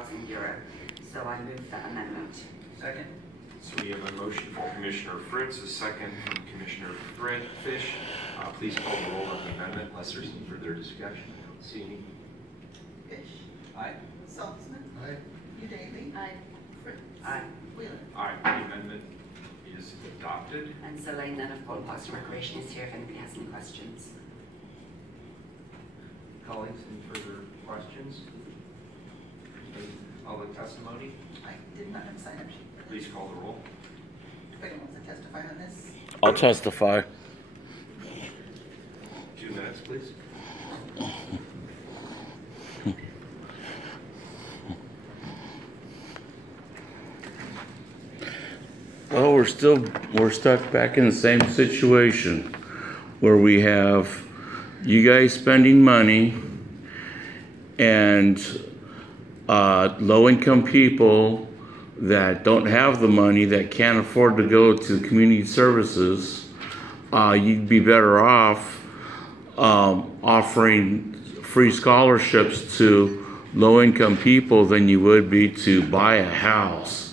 Housing Bureau. So I move that amendment. Second. So we have a motion from Commissioner Fritz, a second from Commissioner Fish. Please call the roll on the amendment unless there's any further discussion. I don't see any. Fish. Aye. Saltzman. Aye. Udaly. Aye. Fritz. Aye. Wheeler. Aye, the amendment is adopted. And Zelene Nunn of Bolton Parks and Recreation is here if anybody has any questions. Colleagues, any further questions? Any public testimony? I did not have a sign-up sheet for this. Please call the roll. If anyone wants to testify on this. I'll testify. 2 minutes, please. Well, we're stuck back in the same situation where we have you guys spending money and low-income people that don't have the money, that can't afford to go to community services. You'd be better off offering free scholarships to low-income people than you would be to buy a house.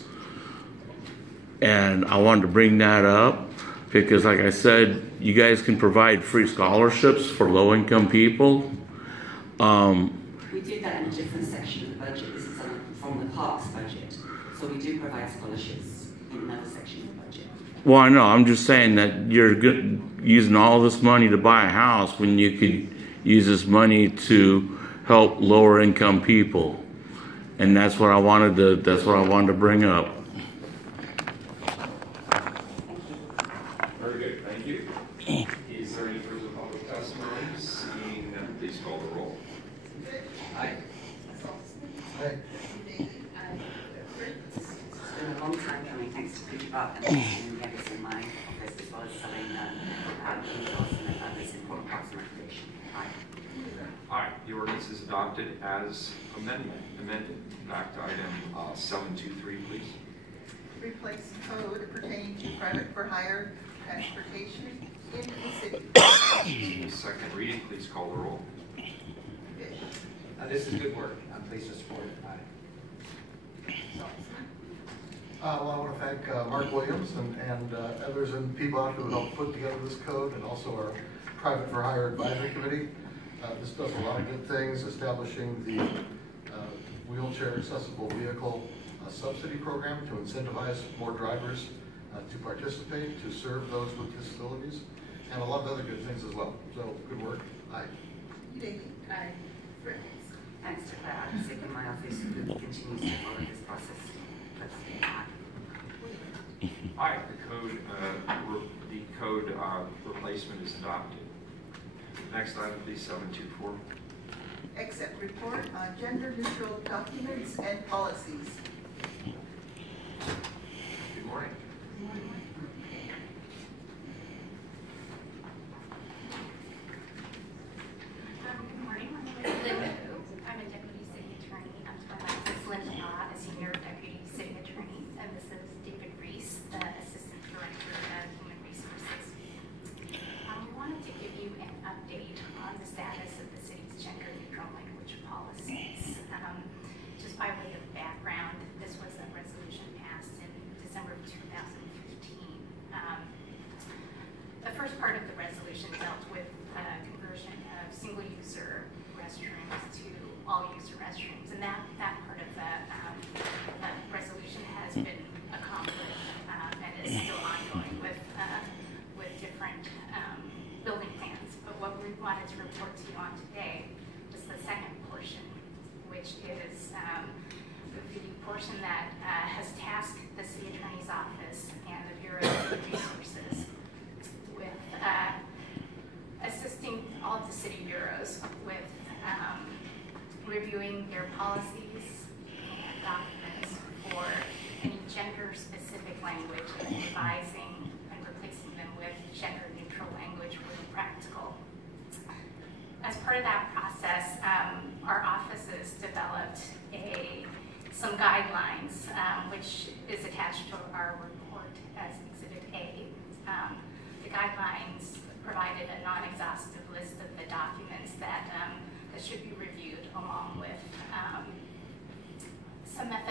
And I wanted to bring that up because, like I said, you guys can provide free scholarships for low-income people. We do that in a different section of the budget. This is from the parks budget. So we do provide scholarships in another section of the budget. Well, I know. I'm just saying that you're using all this money to buy a house when you could use this money to help lower-income people, and that's what I wanted to bring up. Very good, thank you. Is there any further public testimony? Seeing none, please call the roll. Fish. Aye. Saltzman. Aye. Udaly. Aye. Fritz. It's been a long time coming, thanks to Peter Buck and the others in my office, as well as Zelene Nunn, Keith Dawson, and others in Bolton Parks and Recreation. Aye. Wheeler. All right, the ordinance is adopted as amended. Back to item 723, please. Replace code pertaining to private for hire transportation in the city. Second reading, please call the roll. Fish. This is good work. I'm pleased to support it. Aye. Saltzman. Well, I want to thank Mark Williams and others and people out who helped put together this code, and also our Private for Hire Advisory Committee. This does a lot of good things, establishing the wheelchair accessible vehicle subsidy program to incentivize more drivers to participate, to serve those with disabilities, and a lot of other good things as well. So, good work. Aye. Udaly. Aye. Fritz. Thanks to Claire Isaac in my office who continues to follow this process. That's aye. Wheeler. Aye, the code replacement is adopted. Next item, please, 724. Accept report on gender neutral documents and policies. Good morning. Good morning. My name is Linda Hu. I'm a deputy city attorney. I'm Linda Ha, a senior deputy city attorney, and this is David Reese, the assistant director of human resources. We wanted to give you an update on the status of the city's gender neutral language policies. Just by way of background, this was a resolution passed in December of 2015. The first part of the resolution dealt with conversion of single-user restrooms to all-user restrooms, and that part of the resolution has been accomplished and is still ongoing with different building plans. But what we wanted to report to you on today was the second portion, which is the portion that has tasked the city attorney's office and the Bureau of Human Resources with assisting all of the city bureaus with reviewing their policies and documents for any gender-specific language and revising and replacing them with gender-neutral language where practical. As part of that process, our offices developed some guidelines, which is attached to our report as Exhibit A. The guidelines provided a non-exhaustive list of the documents that should be reviewed, along with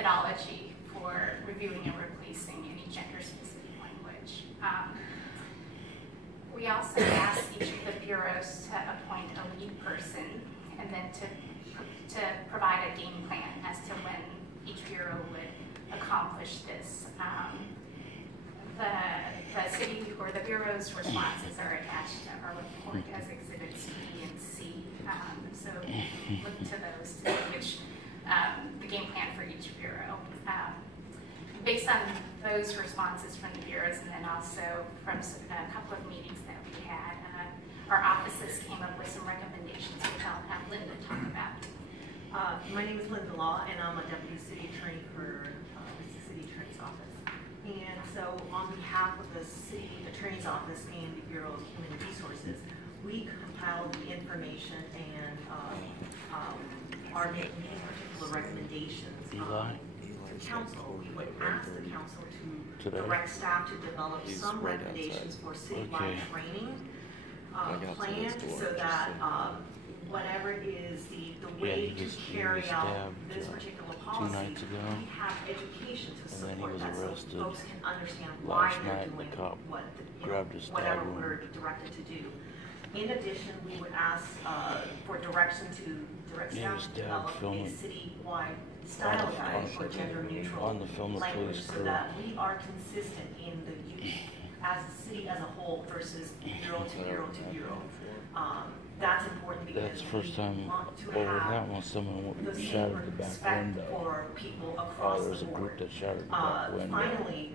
methodology for reviewing and replacing any gender-specific language. We also asked each of the bureaus to appoint a lead person and then to provide a game plan as to when each bureau would accomplish this. The city or the bureau's responses are attached to our report as exhibits B and C. So look to those to see which the game plan for each bureau. Based on those responses from the bureaus and then also from a couple of meetings that we had, our offices came up with some recommendations, which I'll have Linda talk about. My name is Linda Law, and I'm a deputy city attorney for the city attorney's office. And so, on behalf of the city attorney's office and the Bureau of Human Resources, we compiled the information and are making particular recommendations to council. We would ask the council to direct staff to develop some recommendations for citywide training plan so that whatever is the way to carry out this particular policy, we have education to support that so folks can understand why they're doing whatever we're directed to do. In addition, we would ask for direction to direct staff to develop a citywide style guide for gender neutral language so that we are consistent in the use as a city as a whole versus bureau to bureau to bureau. That's important because that's the first time we want to over have that one someone the shattered the same back respect window. for people across There was the a board. group that shattered the back window. Finally,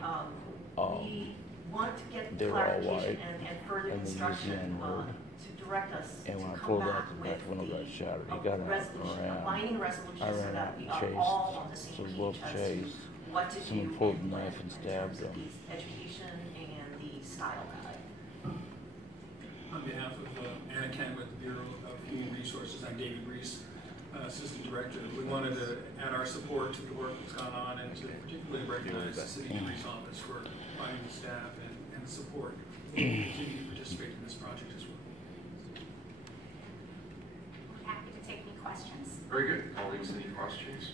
we want to get they were all clarification white, and further and they used the instruction N-word. to direct us And when I to come pulled back out the with back window got shattered, he a got out resolution, and a ran. binding I resolution so ran that out we and are chased. all on the So same we page both as to chased. what to Someone do pulled a in knife and stabbed terms of him. the education and the style guide. On behalf of Anna Kent with the Bureau of Human Resources, I'm David Reese, Assistant Director. We wanted to add our support to the work that's gone on and to particularly recognize the City Attorney's Office for finding the staff and support to continue to participate in this project as well. I'm happy to take any questions. Very good. Colleagues, any questions?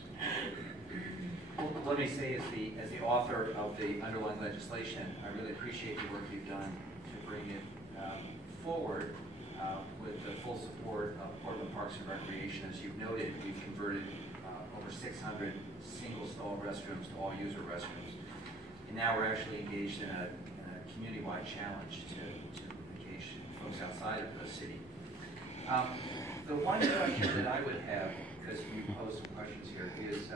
Well, let me say, as the author of the underlying legislation, I really appreciate the work you've done to bring it forward with the full support of Portland Parks and Recreation. As you've noted, we've converted over 600 single-stall restrooms to all-user restrooms. And now we're actually engaged in a community-wide challenge to engage folks outside of the city. The one question that I would have, because you posed some questions here, is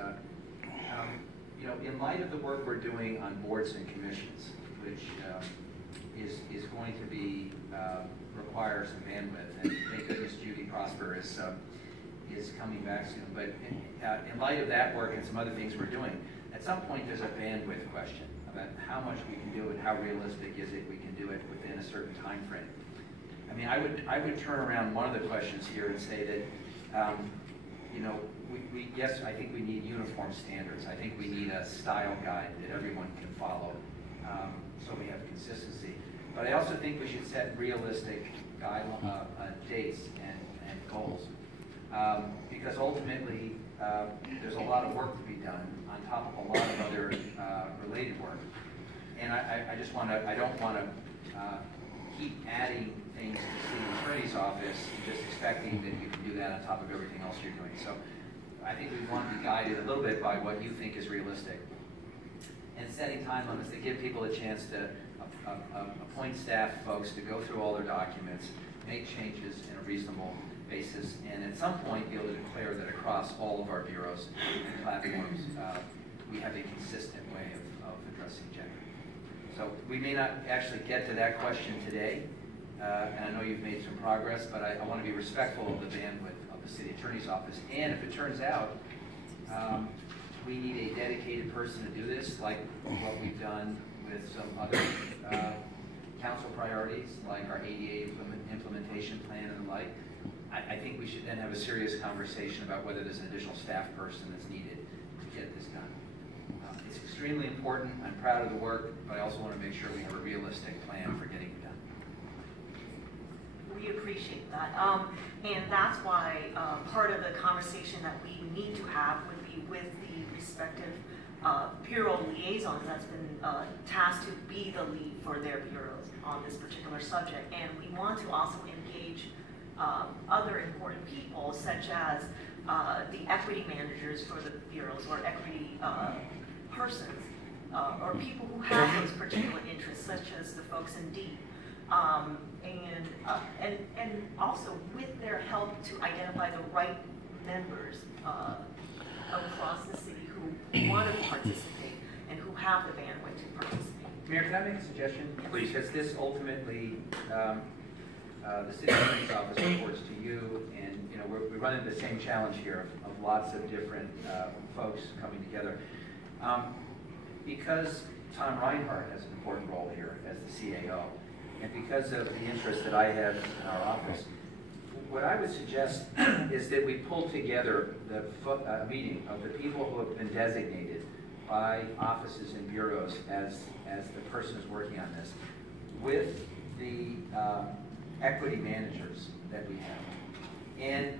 you know, in light of the work we're doing on boards and commissions, which is going to be require some bandwidth, and thank goodness Judy Prosper is coming back soon. But in light of that work and some other things we're doing, at some point there's a bandwidth question about how much we can do it, how realistic is it we can do it within a certain time frame. I mean, I would turn around one of the questions here and say that you know, yes, I think we need uniform standards. I think we need a style guide that everyone can follow, so we have consistency. But I also think we should set realistic dates and goals, because ultimately there's a lot of work to be done on top of a lot of other related work. And I just want to, I don't want to keep adding things to the city attorney's office and just expecting that you can do that on top of everything else you're doing. So I think we want to be guided a little bit by what you think is realistic. And setting time limits that give people a chance to appoint staff folks to go through all their documents, make changes in a reasonable basis, and at some point be able to declare that across all of our bureaus and platforms we have a consistent way of addressing gender. So we may not actually get to that question today, and I know you've made some progress, but I want to be respectful of the bandwidth of the city attorney's office. And if it turns out we need a dedicated person to do this, like what we've done with some other council priorities, like our ADA implementation plan and the like, I think we should then have a serious conversation about whether there's an additional staff person that's needed to get this done. It's extremely important. I'm proud of the work, but I also want to make sure we have a realistic plan for getting it done. We appreciate that. And that's why part of the conversation that we need to have would be with the respective bureau liaisons that's been tasked to be the lead for their bureaus on this particular subject. And we want to also engage other important people, such as the equity managers for the bureaus, or equity persons, or people who have those particular interests, such as the folks in D. And also with their help to identify the right members across the city who want to participate and who have the bandwidth to participate. Mayor, can I make a suggestion? Please. Because this ultimately, the city attorney's office reports to you, and you know we run into the same challenge here of lots of different folks coming together. Because Tom Reinhardt has an important role here as the CAO, and because of the interest that I have in our office, what I would suggest is that we pull together the meeting of the people who have been designated by offices and bureaus as the person who's working on this, with the equity managers that we have, and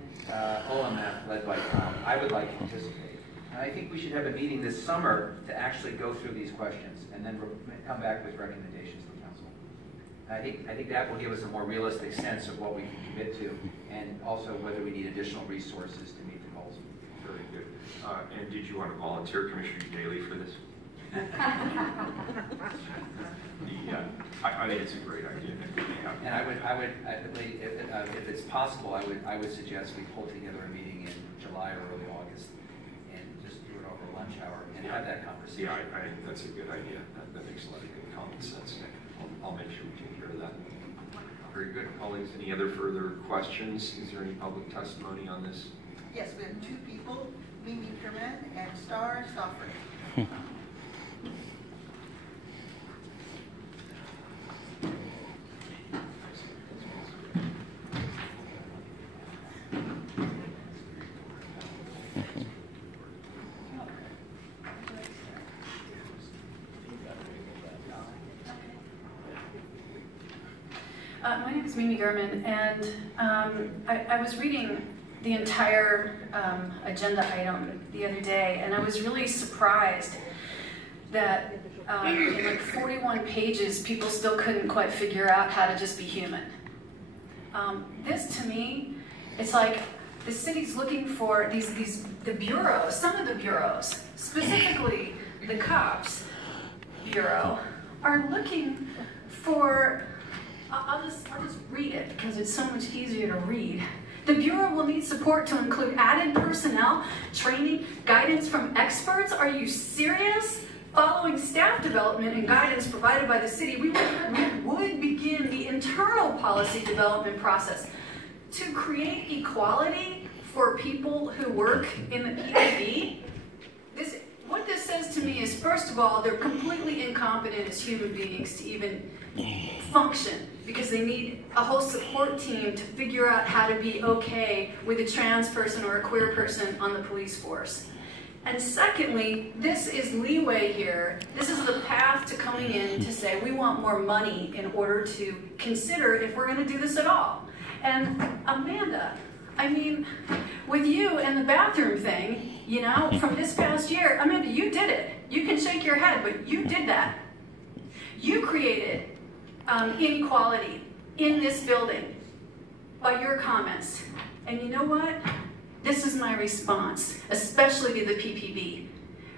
OMF led by Tom. I would like to participate. And I think we should have a meeting this summer to actually go through these questions and then come back with recommendations to council. I think that will give us a more realistic sense of what we can commit to, and also whether we need additional resources to meet the goals. Very good. And did you want to volunteer, Commissioner Daly, for this? I think it's a great idea. And if it's possible, I would suggest we pull together a meeting in July or early August and just do it over lunch hour and have that conversation. Yeah, I think that's a good idea. That makes a lot of good common sense. I'll make sure we take care of that. Very good, colleagues. Any other further questions? Is there any public testimony on this? Yes, we have two people, Mimi Kerman and Star Stofford. My name is Mimi Gurman, and I was reading the entire agenda item the other day, and I was really surprised that in like 41 pages, people still couldn't quite figure out how to just be human. This, to me, it's like the city's looking for the bureaus, some of the bureaus, specifically the cops bureau, are looking for. I'll just read it because it's so much easier to read. The Bureau will need support to include added personnel, training, guidance from experts. Are you serious? Following staff development and guidance provided by the city, we would begin the internal policy development process to create equality for people who work in the PPB. What this says to me is, first of all, they're completely incompetent as human beings to even function, because they need a whole support team to figure out how to be okay with a trans person or a queer person on the police force. And secondly, this is leeway here. This is the path to coming in to say we want more money in order to consider if we're going to do this at all. And Amanda, I mean, with you and the bathroom thing, you know, from this past year, Amanda, you did it. You can shake your head, but you did that. You created inequality in this building by your comments. And you know what? This is my response, especially to the PPB,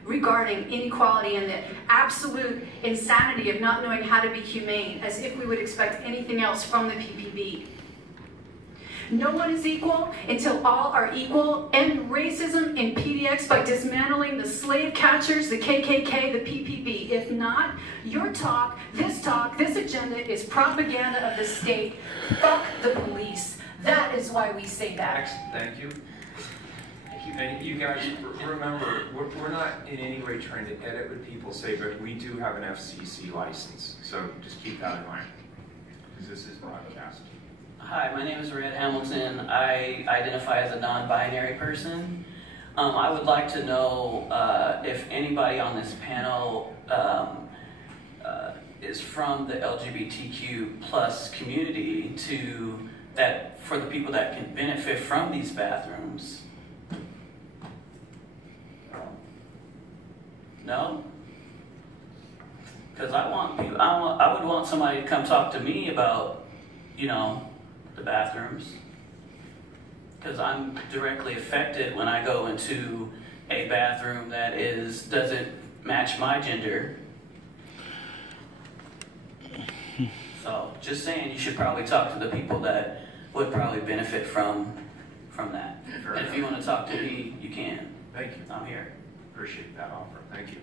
regarding inequality and the absolute insanity of not knowing how to be humane, as if we would expect anything else from the PPB. No one is equal until all are equal. End racism in PDX by dismantling the slave catchers, the KKK, the PPB. If not, your talk, this agenda is propaganda of the state. Fuck the police. That is why we say that. Next, thank you. And you guys, remember, we're not in any way trying to edit what people say, but we do have an FCC license. So just keep that in mind, because this is broadcast. Hi, my name is Red Hamilton. I identify as a non-binary person. I would like to know if anybody on this panel is from the LGBTQ plus community to that for the people that can benefit from these bathrooms. No? Because I would want somebody to come talk to me about, you know, the bathrooms. Because I'm directly affected when I go into a bathroom that doesn't match my gender. So, just saying, you should probably talk to the people that would probably benefit from that. And if you want to talk to me, you can. Thank you. I'm here. Appreciate that offer. Thank you.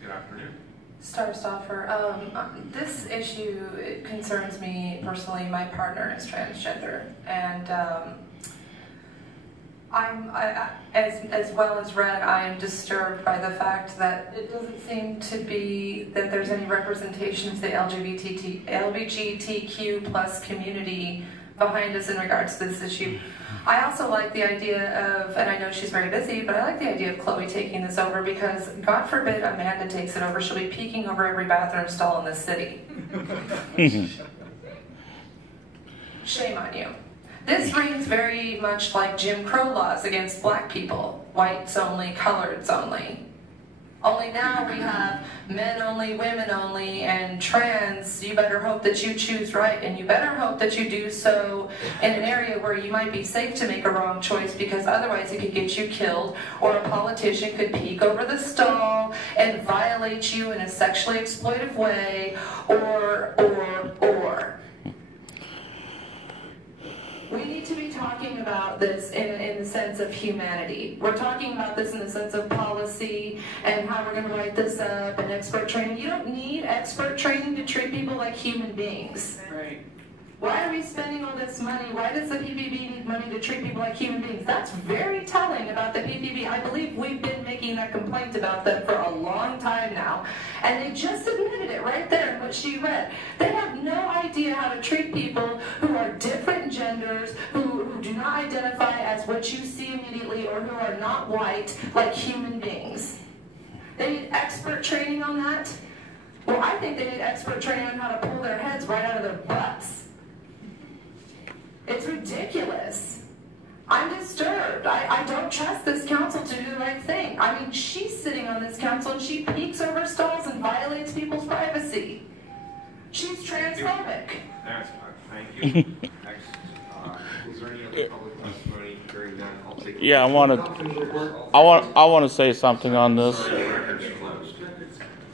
Good afternoon. Star Stoffer. This issue, it concerns me personally. My partner is transgender, and as well as Red, I am disturbed by the fact that it doesn't seem to be that there's any representation of the LGBTQ plus community behind us in regards to this issue. I also like the idea of, and I know she's very busy, but I like the idea of Chloe taking this over because, God forbid, Amanda takes it over. She'll be peeking over every bathroom stall in the city. Shame on you. This reads very much like Jim Crow laws against black people. Whites only, coloreds only. Only now we have men only, women only, and trans. You better hope that you choose right, and you better hope that you do so in an area where you might be safe to make a wrong choice, because otherwise it could get you killed, or a politician could peek over the stall and violate you in a sexually exploitive way, or. We need to be talking about this in the sense of humanity. We're talking about this in the sense of policy and how we're going to write this up and expert training. You don't need expert training to treat people like human beings. Right. Why are we spending all this money? Why does the PPP need money to treat people like human beings? That's very telling about the PPP. I believe we've been making that complaint about them for a long time now. And they just admitted it right there in what she read. They have no idea how to treat people who are different genders, who do not identify as what you see immediately, or who are not white, like human beings. They need expert training on that. Well, I think they need expert training on how to pull their heads right out of their butts. It's ridiculous. I'm disturbed. I don't trust this council to do the right thing. I mean, she's sitting on this council and she peeks over stalls and violates people's privacy. She's transphobic. That's fine. Thank you. Next, is there any other public testimony during that? I'll take. Yeah, I want to say something on this. Sorry, the record's closed.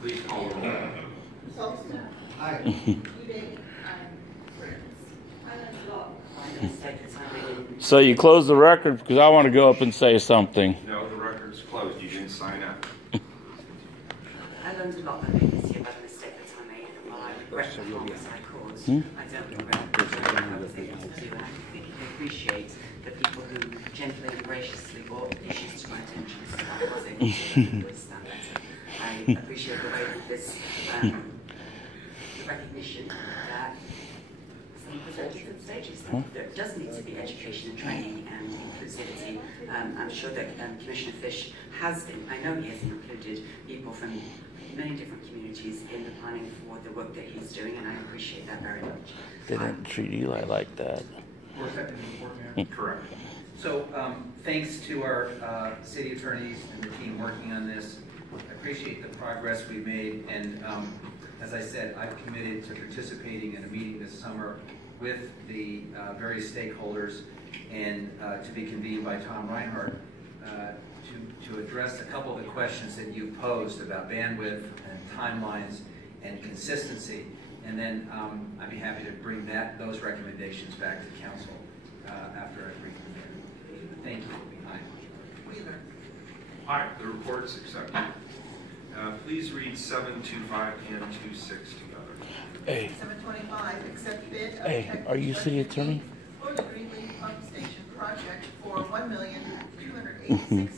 Please call the roll. Solzner. Aye. So you close the record because I want to go up and say something. No, the record's closed. You didn't sign up. I learned a lot about this year about the mistake that I made and why I regret the harms I caused. I don't regret what I was able to do, and I completely appreciate the people who gently and graciously brought issues to my attention so that I was able to understand better. I appreciate the way that this, the recognition that some of us are at different stages. There does need to be education and training and inclusivity. I'm sure that Commissioner Fish has been, I know he has included people from many different communities in the planning for the work that he's doing, and I appreciate that very much. They didn't treat Eli like that. Correct. So thanks to our city attorneys and the team working on this. I appreciate the progress we made, and as I said, I've committed to participating in a meeting this summer with the various stakeholders and to be convened by Tom Reinhardt to address a couple of the questions that you posed about bandwidth and timelines and consistency. And then I'd be happy to bring those recommendations back to council after I brief them there. Thank you. Wheeler. Aye, the report is accepted. Please read 725 and 26 together. Hey. 725, accept bid of Hey, Tech are you city attorney? for the Greenleaf Pump Station project for $1,286,550. And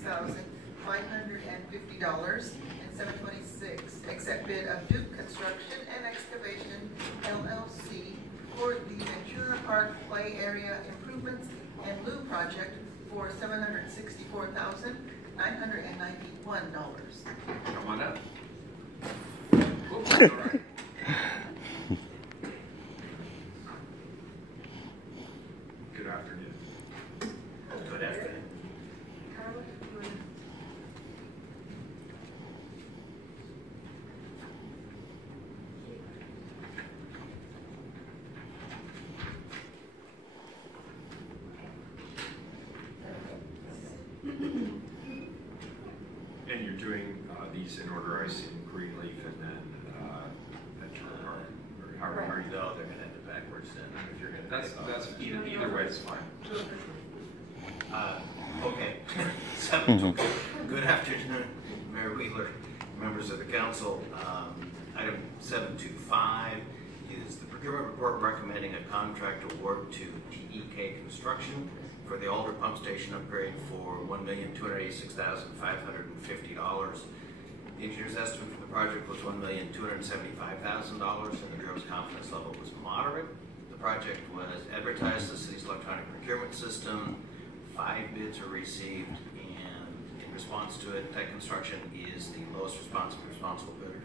726, accept bid of Duke Construction and Excavation LLC for the Ventura Park Play Area Improvements and Lou project for $764,991. Come on up. Oops, all right. And you're doing these in order, I see, Greenleaf and then Ventura Park, or however you No, they're gonna have it backwards then, if you're gonna. That's either way, it's fine. Okay. Good afternoon, Mayor Wheeler, members of the council. Item 725 is the procurement report recommending a contract award to TEK Construction for the Alder Pump Station upgrade for $1,286,550. The engineer's estimate for the project was $1,275,000, and the Bureau's confidence level was moderate. The project was advertised to the city's electronic procurement system. 5 bids are received, and in response to it, Tech Construction is the lowest responsible bidder,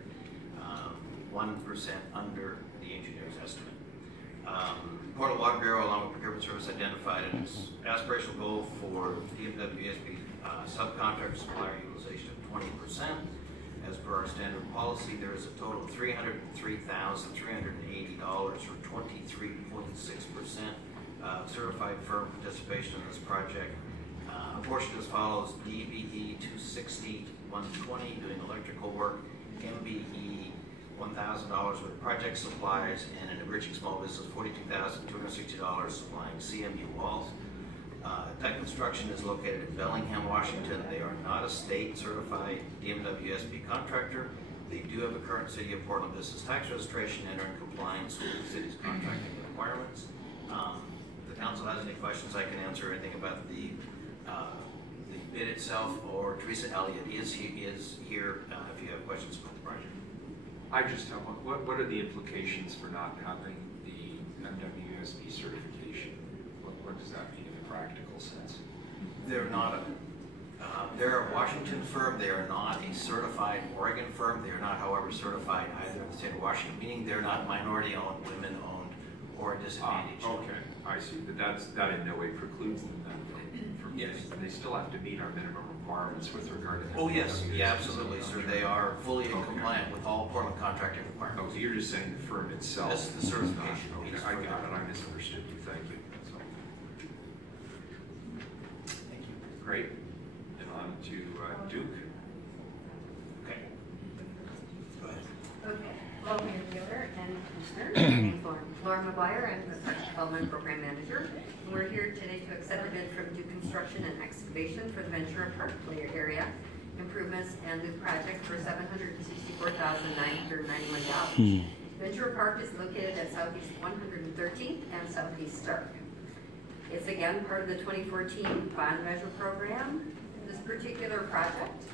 1% under the engineer's estimate. Portland Water Bureau, along with Procurement Service, identified an aspirational goal for DMWSB subcontract supplier utilization of 20%. As per our standard policy, there is a total of $303,380, or 23.6%. Certified firm participation in this project. Apportioned as follows: DBE 260-120 doing electrical work, MBE $1,000 with project supplies, and an enriching small business $42,260 supplying CMU walls. Tech Construction is located in Bellingham, Washington. They are not a state certified DMWSB contractor. They do have a current City of Portland business tax registration and are in compliance with the city's contracting requirements. If the council has any questions, I can answer anything about the bid itself, or Teresa Elliott is here if you have questions about the project. I just have one. What are the implications for not having the MWSB certification? What does that mean in a practical sense? They're not they're a Washington firm. They are not a certified Oregon firm. They are not, however, certified either in the state of Washington, meaning they're not minority-owned, women-owned, or disadvantaged. Okay, I see. But that in no way precludes them then from yes. They still have to meet our minimum requirements with regard to. Oh yes, yeah, absolutely, sir. They are fully compliant with all Portland contracting requirements. Oh, so you're just saying the firm itself. This is the certification. Okay, I got it. I misunderstood you. Thank you. That's all. Thank you. Great. And on to Duke. Okay. Go ahead. Okay. Hello, Mayor Wheeler and Commissioners. My name is Laura McGuire. I'm the Parks Development Program Manager. And we're here today to accept a bid from Duke Construction and Excavation for the Ventura Park Play Area improvements and loop project for $764,991. Ventura Park is located at Southeast 113th and Southeast Stark. It's again part of the 2014 bond measure program. This particular project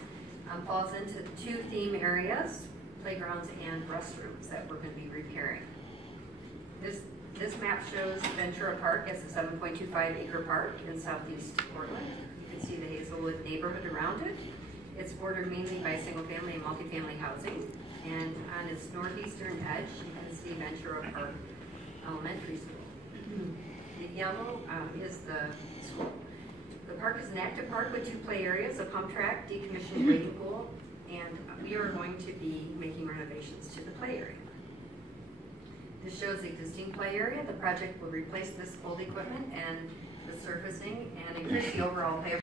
falls into 2 theme areas: playgrounds and restrooms that we're going to be repairing. This map shows Ventura Park as a 7.25 acre park in southeast Portland. You can see the Hazelwood neighborhood around it. It's bordered mainly by single family and multifamily housing. And on its northeastern edge, you can see Ventura Park Elementary School. The yellow is the school. The park is an active park with 2 play areas, a pump track, decommissioned wading pool, and we are going to be making renovations to the play area. This shows the existing play area. The project will replace this old equipment and the surfacing and increase the overall play